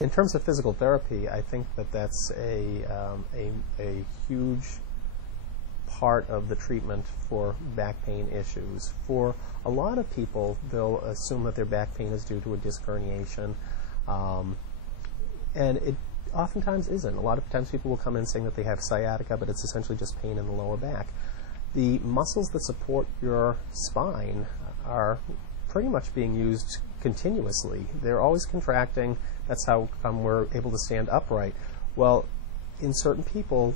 In terms of physical therapy, I think that that's a huge part of the treatment for back pain issues. For a lot of people, they'll assume that their back pain is due to a disc herniation, and it oftentimes isn't. A lot of times people will come in saying that they have sciatica, but it's essentially just pain in the lower back. The muscles that support your spine are pretty much being used continuously. They're always contracting. That's how come we're able to stand upright. Well, in certain people,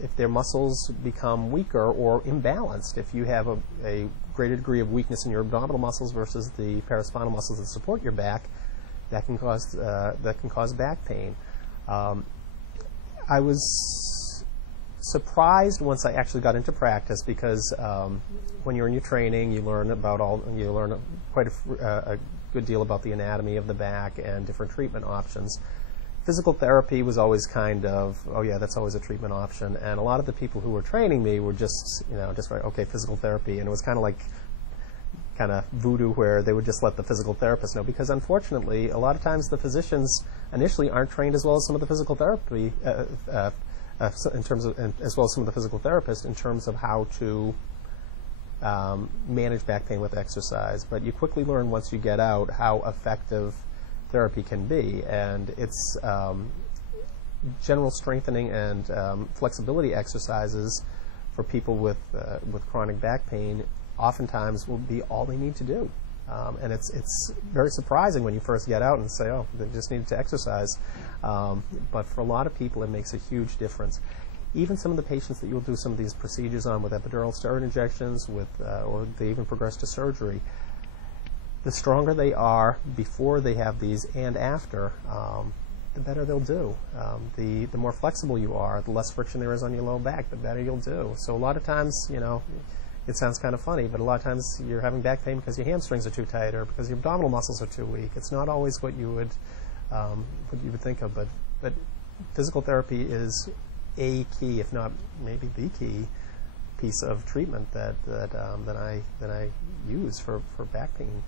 if their muscles become weaker or imbalanced, if you have a greater degree of weakness in your abdominal muscles versus the paraspinal muscles that support your back, that can cause back pain. I was surprised once I actually got into practice because when you're in your training, you learn quite a good deal about the anatomy of the back and different treatment options. Physical therapy was always kind of, oh yeah, that's always a treatment option, and a lot of the people who were training me were just like, okay, physical therapy, and it was kind of voodoo where they would just let the physical therapist know, because unfortunately a lot of times the physicians initially aren't trained as well as some of the physical therapy as well as some of the physical therapists in terms of how to manage back pain with exercise. But you quickly learn once you get out how effective therapy can be, and it's general strengthening and flexibility exercises for people with chronic back pain oftentimes will be all they need to do. And it's very surprising when you first get out and say, oh, they just needed to exercise. But for a lot of people, it makes a huge difference. Even some of the patients that you'll do some of these procedures on with epidural steroid injections, or they even progress to surgery, the stronger they are before they have these and after, the better they'll do. The more flexible you are, the less friction there is on your low back, the better you'll do. So a lot of times, it sounds kind of funny, but a lot of times you're having back pain because your hamstrings are too tight or because your abdominal muscles are too weak. It's not always what you would think of, but physical therapy is a key, if not maybe the key, piece of treatment that I use for back pain.